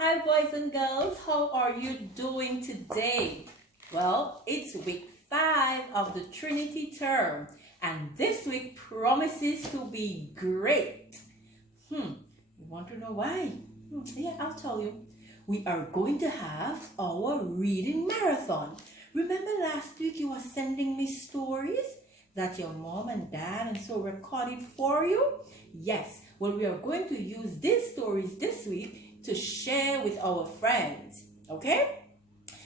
Hi boys and girls, how are you doing today? Well, it's week 5 of the Trinity term and this week promises to be great. You want to know why? Yeah, I'll tell you. We are going to have our reading marathon. Remember last week you were sending me stories that your mom and dad and so recorded for you? Yes, well we are going to use these stories this week to share with our friends, okay?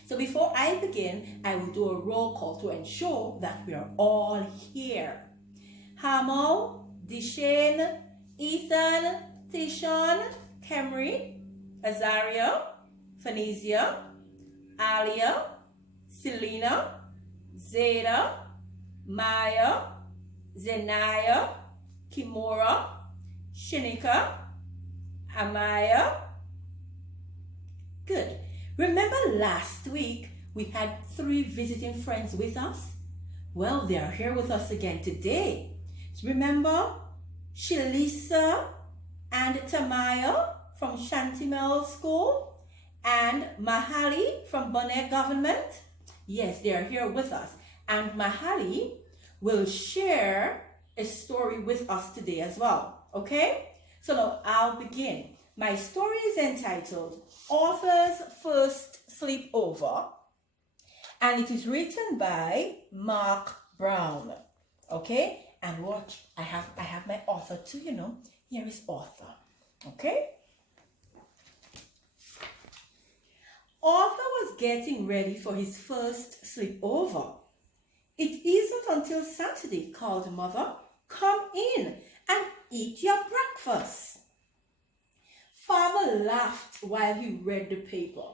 So before I begin, I will do a roll call to ensure that we are all here. Hamal, Dishane, Ethan, Tishon, Camry, Azaria, Phoenicia, Alia, Selena, Zeta, Maya, Zenaya, Kimora, Shinika, Amaya. Good. Remember last week we had 3 visiting friends with us? Well, they are here with us again today. Remember Shalisa and Tamaya from Shantimel School and Mahali from Bonaire Government? Yes, they are here with us. And Mahali will share a story with us today as well. Okay? So now I'll begin. My story is entitled Author's First Sleepover, and it is written by Mark Brown. Okay? And watch, I have my author too, you know. Here is author. Okay? Arthur was getting ready for his first sleepover. It isn't until Saturday, called Mother. Come in and eat your breakfast. Father laughed while he read the paper.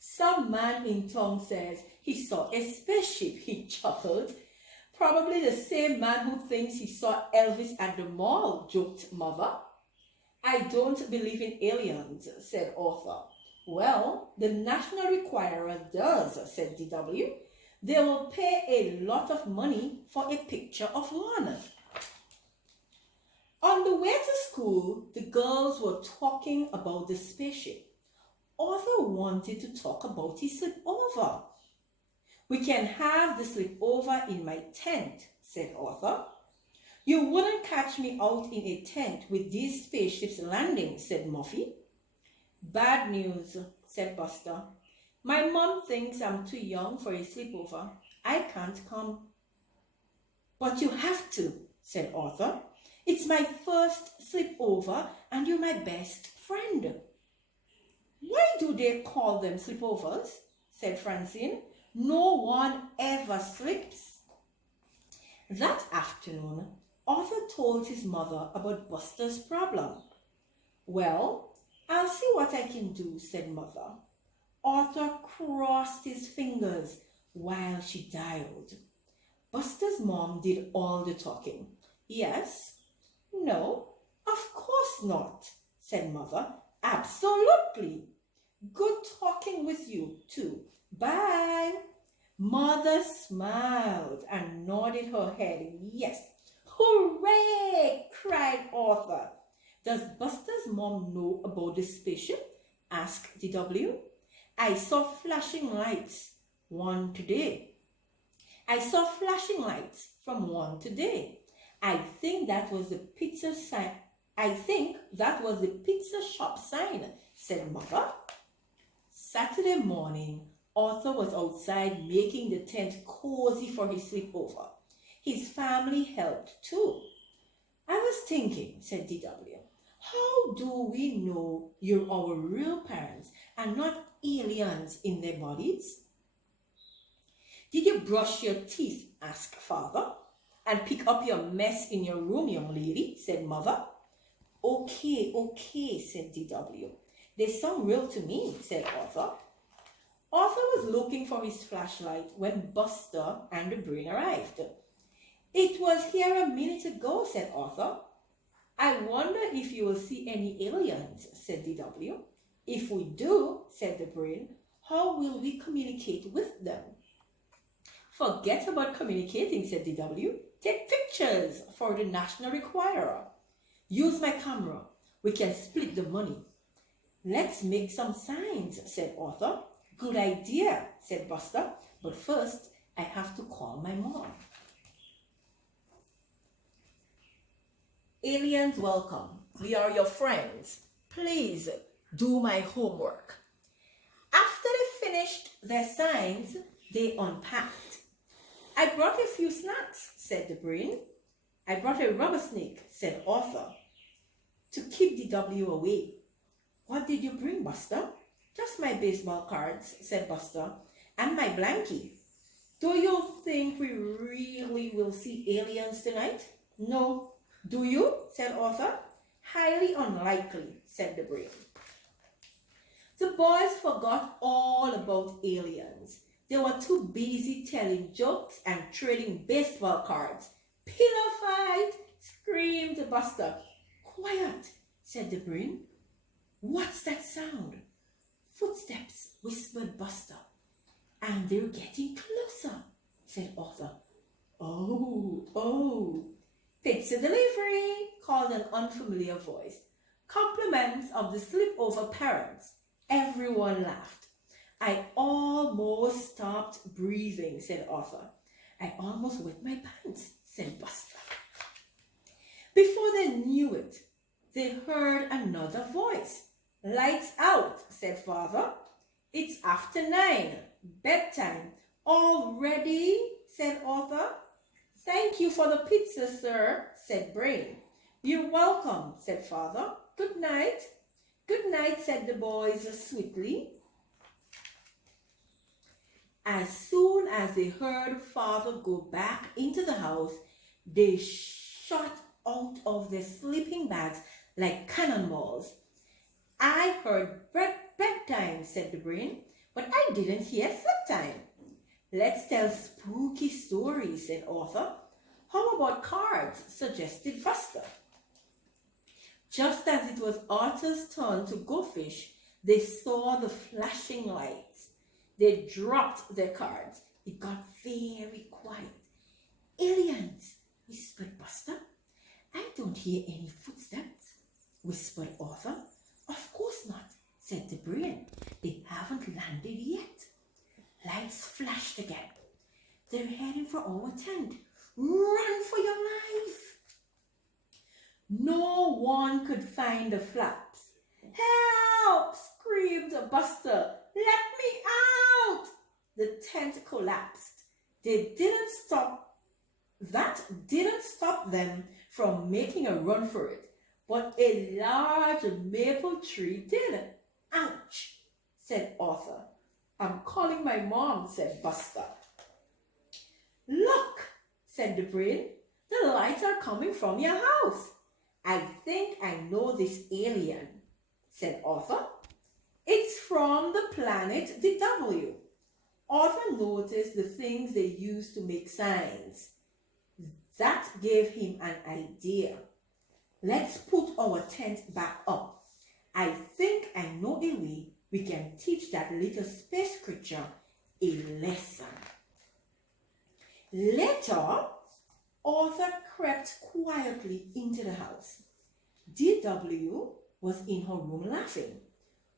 Some man in town says he saw a spaceship, he chuckled. Probably the same man who thinks he saw Elvis at the mall, joked Mother. I don't believe in aliens, said Arthur. Well, the National Requirer does, said DW. They will pay a lot of money for a picture of one. On the way to school, the girls were talking about the spaceship. Arthur wanted to talk about his sleepover. We can have the sleepover in my tent, said Arthur. You wouldn't catch me out in a tent with these spaceships landing, said Muffy. Bad news, said Buster. My mom thinks I'm too young for a sleepover. I can't come. But you have to, said Arthur. It's my first sleepover and you're my best friend. Why do they call them sleepovers? Said Francine. No one ever sleeps. That afternoon, Arthur told his mother about Buster's problem. Well, I'll see what I can do, said Mother. Arthur crossed his fingers while she dialed. Buster's mom did all the talking. Yes, no, of course not, said Mother. Absolutely. Good talking with you, too. Bye. Mother smiled and nodded her head. Yes. Hooray! Cried Arthur. Does Buster's mom know about the spaceship? Asked DW. I saw flashing lights today. I saw flashing lights from one today. I think that was the pizza sign. I think that was the pizza shop sign, said Mother. Saturday morning, Arthur was outside making the tent cozy for his sleepover. His family helped too. I was thinking, said DW, how do we know you're our real parents and not aliens in their bodies? Did you brush your teeth? Asked Father. And pick up your mess in your room, young lady, said Mother. Okay, said DW. They sound real to me, said Arthur. Arthur was looking for his flashlight when Buster and the brain arrived. It was here a minute ago, said Arthur. I wonder if you will see any aliens, said DW. If we do, said the brain, how will we communicate with them? Forget about communicating, said DW. Take pictures for the National Requirer. Use my camera. We can split the money. Let's make some signs, said Arthur. Good idea, said Buster. But first, I have to call my mom. Aliens, welcome. We are your friends. Please do my homework. After they finished their signs, they unpacked. I brought a few snacks, said the brain. I brought a rubber snake, said Arthur, to keep the W away. What did you bring, Buster? Just my baseball cards, said Buster, and my blankie. Do you think we really will see aliens tonight? No. Do you? Said Arthur. Highly unlikely, said the brain. The boys forgot all about aliens. They were too busy telling jokes and trading baseball cards. Pillow fight, screamed Buster. Quiet, said the brain. What's that sound? Footsteps, whispered Buster. And they're getting closer, said Arthur. Oh. Pizza delivery, called an unfamiliar voice. Compliments of the sleepover parents. Everyone laughed. I almost stopped breathing, said Arthur. I almost wet my pants, said Buster. Before they knew it, they heard another voice. Lights out, said Father. It's after 9, bedtime. Already, said Arthur. Thank you for the pizza, sir, said Brain. You're welcome, said Father. Good night. Good night, said the boys sweetly. As soon as they heard Father go back into the house, they shot out of their sleeping bags like cannonballs. I heard bedtime, said the brain, but I didn't hear sleep time. Let's tell spooky stories, said Arthur. How about cards, suggested Buster. Just as it was Arthur's turn to go fish, they saw the flashing lights. They dropped their cards. It got very quiet. Aliens, whispered Buster. I don't hear any footsteps, whispered Arthur. Of course not, said the brain. They haven't landed yet. Lights flashed again. They're heading for our tent. Run for your life. No one could find the flaps. Help! Screamed Buster. Let me out! The tent collapsed. That didn't stop them from making a run for it, but a large maple tree did. Ouch, said Arthur. I'm calling my mom, said Buster. Look, said the brain. The lights are coming from your house. I think I know this alien, said Arthur. It's from the planet DW. Arthur noticed the things they used to make signs. That gave him an idea. Let's put our tent back up. I think I know a way we can teach that little space creature a lesson. Later, Arthur crept quietly into the house. DW was in her room laughing.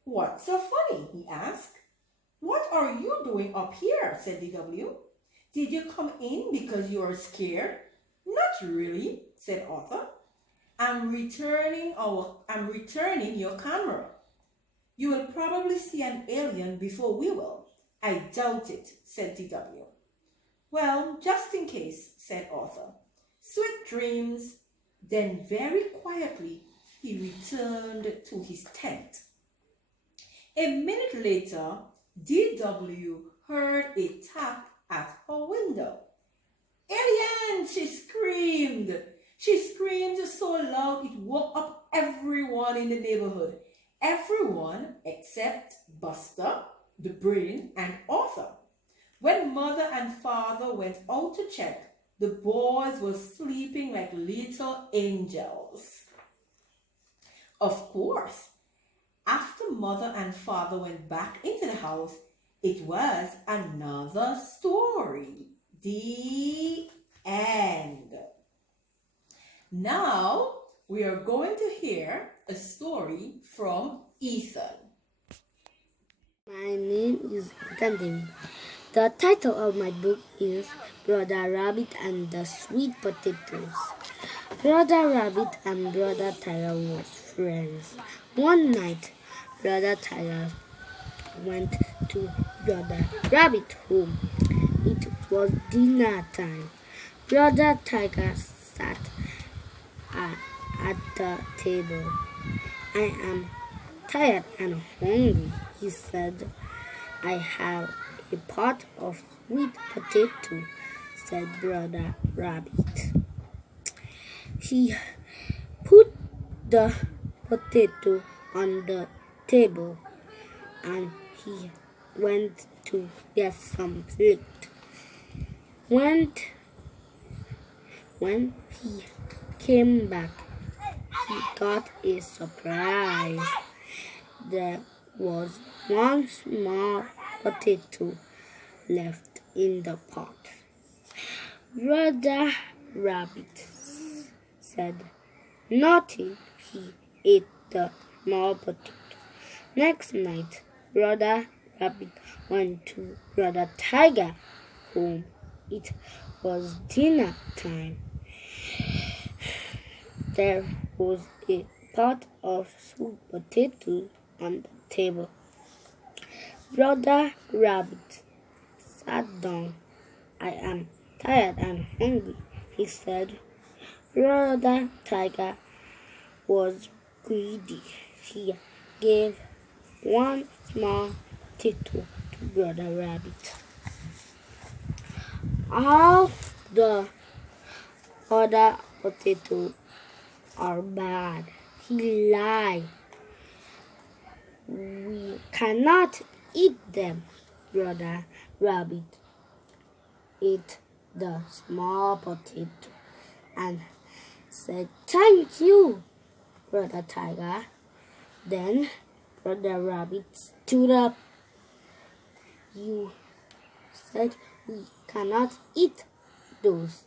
What's so funny? He asked. What are you doing up here? Said DW. Did you come in because you are scared? Not really, said Arthur. I'm returning your camera. You will probably see an alien before we will. I doubt it, said DW. Well, just in case, said Arthur. Sweet dreams. Then very quietly, he returned to his tent. A minute later, DW heard a tap at her window. Alien! She screamed. She screamed so loud it woke up everyone in the neighborhood. Everyone except Buster, the brain, and Arthur. When Mother and Father went out to check, the boys were sleeping like little angels. Of course, after Mother and Father went back into the house, it was another story. The end. Now we are going to hear a story from Ethan. My name is Ethan David. The title of my book is Brother Rabbit and the Sweet Potatoes. Brother Rabbit and Brother Tiger was friends. One night, Brother Tiger went to Brother Rabbit's home. It was dinner time. Brother Tiger sat at the table. I am tired and hungry, he said. I have a pot of sweet potato, said Brother Rabbit. He put the potato on the table and he went to get some plate. When he came back, he got a surprise. There was one small potato left in the pot. Brother Rabbit said nothing. He ate the small potato. Next night, Brother Rabbit went to Brother Tiger's home. It was dinner time. There was a pot of sweet potatoes on the table. Brother Rabbit sat down. I am tired and hungry, he said. Brother Tiger was greedy. He gave one small potato to Brother Rabbit. All the other potatoes are bad, he lied. We cannot eat them. Brother Rabbit ate the small potato and said, "Thank you, Brother Tiger." Then Brother Rabbit stood up. You said we cannot eat those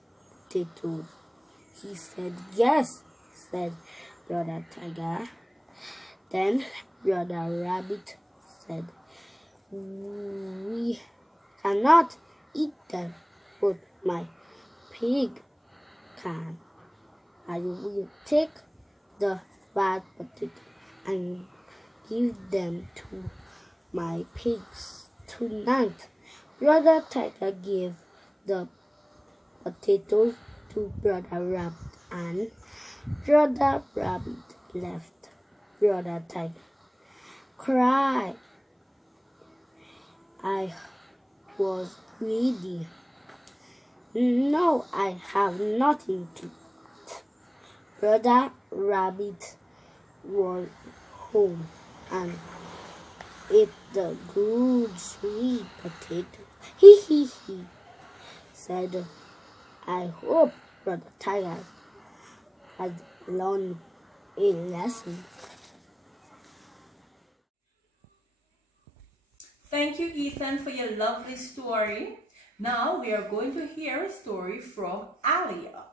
potatoes. He said, "Yes," said Brother Tiger. Then Brother Rabbit said, "We cannot eat them, but my pig can. I will take the bad potato and give them to my pigs tonight." Brother Tiger gave the potatoes to Brother Rabbit and Brother Rabbit left. Brother Tiger cried. I was greedy. No, I have nothing to eat. Brother Rabbit was home and ate the good sweet potato. He said, I hope Brother Tiger has learned a lesson. Thank you, Ethan, for your lovely story. Now we are going to hear a story from Alia.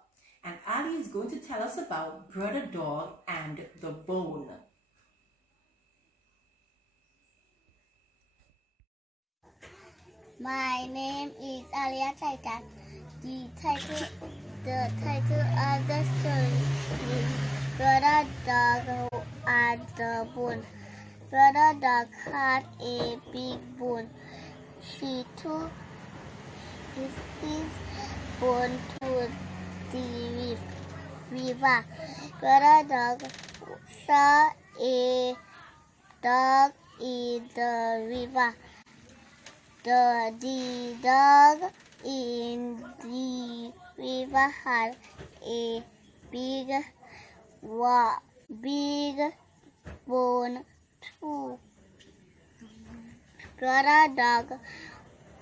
And Ali is going to tell us about Brother Dog and the Bone. My name is Alia Titan. The title of the story is Brother Dog and the Bone. Brother Dog had a big bone. He took his bone to the river. Brother Dog saw a dog in the river. The dog in the river had a big bone too. Brother Dog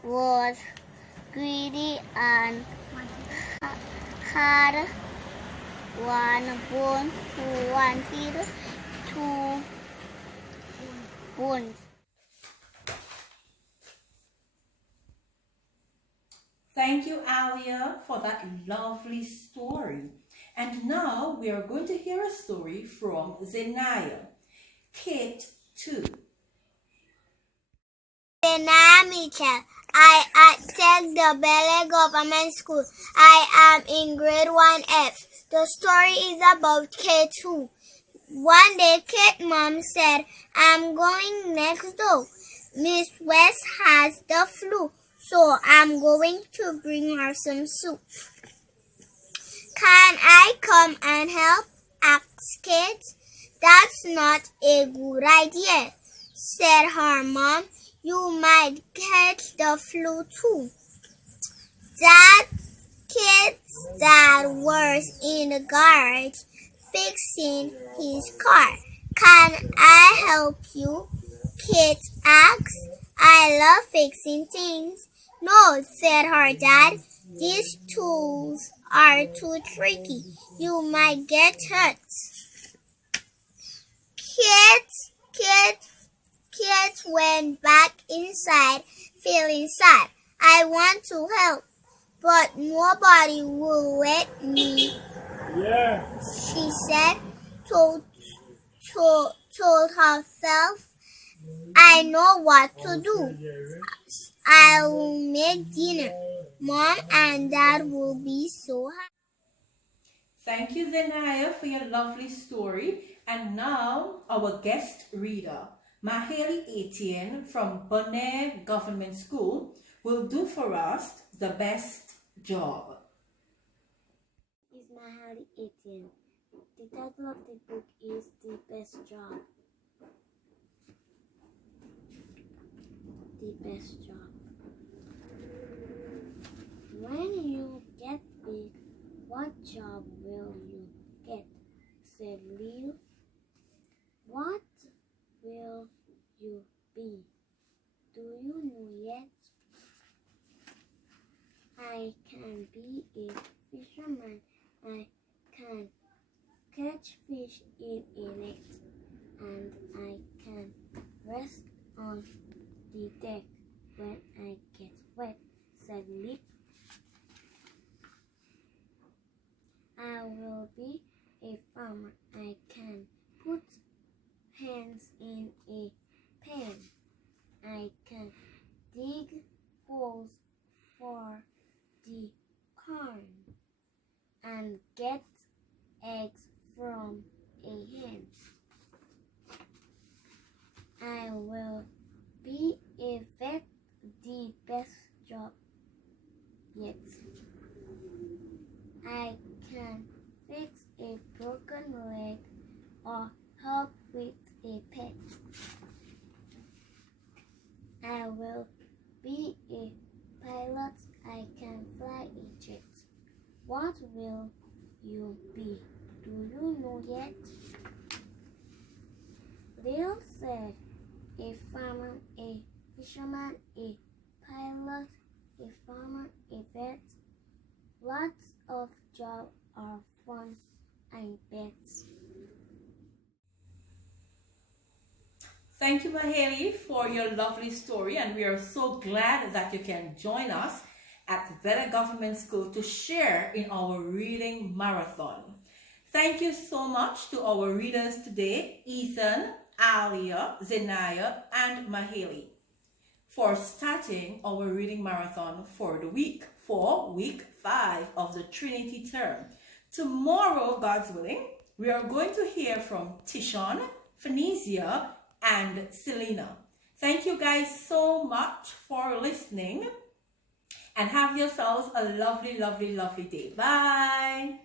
was greedy and had one bone who wanted two bones. Thank you, Alia, for that lovely story. And now we are going to hear a story from Zenaya, Kate 2. Zenaya Mitchell. I attend the Bele Government School. I am in grade 1F. The story is about K2. One day, Kate's mom said, I'm going next door. Miss West has the flu, so I'm going to bring her some soup. Can I come and help? Asked Kate. That's not a good idea, said her mom. You might catch the flu too. Kate's dad was in the garage fixing his car. Can I help you? Kate asked. I love fixing things. No, said her dad. These tools are too tricky. You might get hurt. Kate went back inside, feeling sad. I want to help, but nobody will let me. Yeah, she said, told herself, I know what to do. I'll make dinner. Mom and Dad will be so happy. Thank you, Zenaya, for your lovely story. And now, our guest reader, Maheli Etienne from Bonaire Government School, will do for us the best job. Is Mahali 18. The title of the book is The Best Job. The Best Job. When you get big, what job will you get? Said Leo. What will you be? Do you know yet? I can be a fisherman. I can catch fish in a net, and I can rest on the deck when I get wet, said Lip. I will be a farmer. I can put hands in a pan. I can dig holes for the corn and get eggs from a hen. I will be a vet, the best job yet. I can fix a broken leg or help with a pet. I will be a pilot. I can fly a jet. What will you be? Do you know yet? Leo said, a farmer, a fisherman, a pilot, a farmer, a vet. Lots of jobs are fun, I bet. Thank you, Maheli, for your lovely story, and we are so glad that you can join us at Veda Government School to share in our reading marathon. Thank you so much to our readers today, Ethan, Alia, Zenaya, and Maheli, for starting our reading marathon for week 5 of the Trinity term. Tomorrow, God's willing, we are going to hear from Tishon, Phoenicia, and Selena. Thank you guys so much for listening, and have yourselves a lovely, lovely, lovely day. Bye.